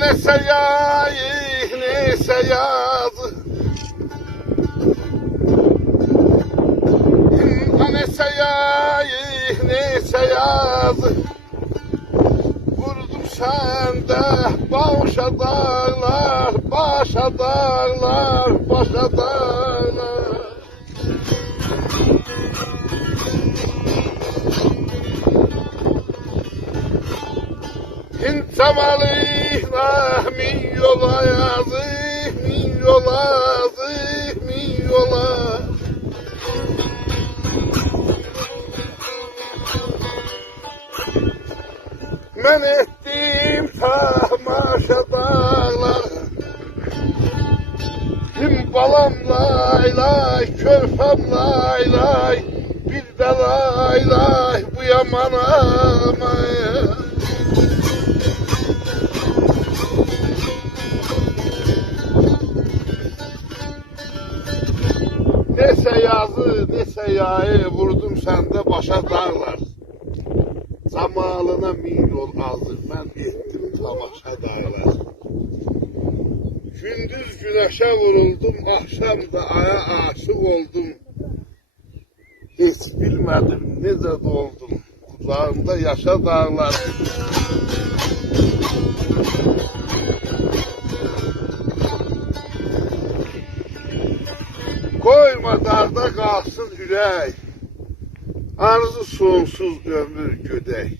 Nese yayı, nese yazı, nese yayı, nese yazı. Vurdum sende başa dağlar, başa dağlar, başa dağlar. Hint zamanıyla min yola yazı, min yola yazı, min yola. Men ettim tamaşa dağlar, him balam lay lay, körpem lay lay, bir de lay lay bu yaman amay. Nese yazı, nese yayı, vurdum sende başa dağlar. Zamanına min yol azdır, ben ettim tamaşa dağlar. Gündüz güneşe vuruldum, akşam da aya aşık oldum. Hiç bilmedim nece doldum, kucağımda yaşa dağlar. Koyma dağda kalsın ürək, arzu sonsuz ömür gödək.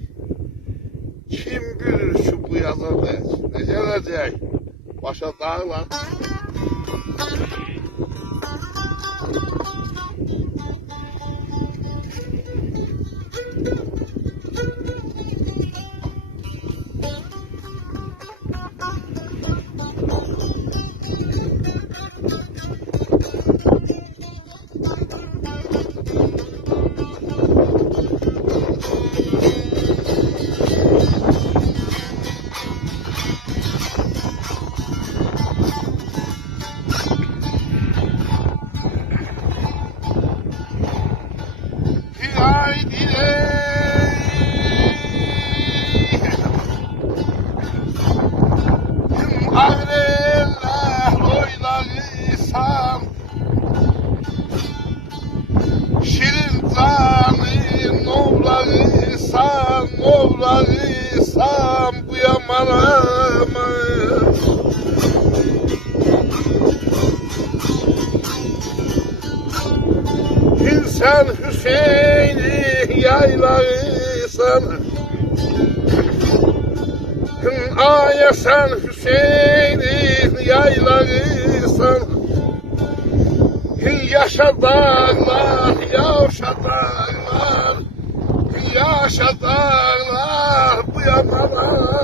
Kim bilir şu bu yaza dək, ne gelecek başa dağlar. Ağrılar oynarsam, şirin canım ovlarsam, ovlarsam bu yamanama. İnsan Hüseyin'i yaylarsan, aya sen Hüseyin'i yaylarsan, yaşa dağlar, yaşa dağlar, yaşa dağlar bu yana.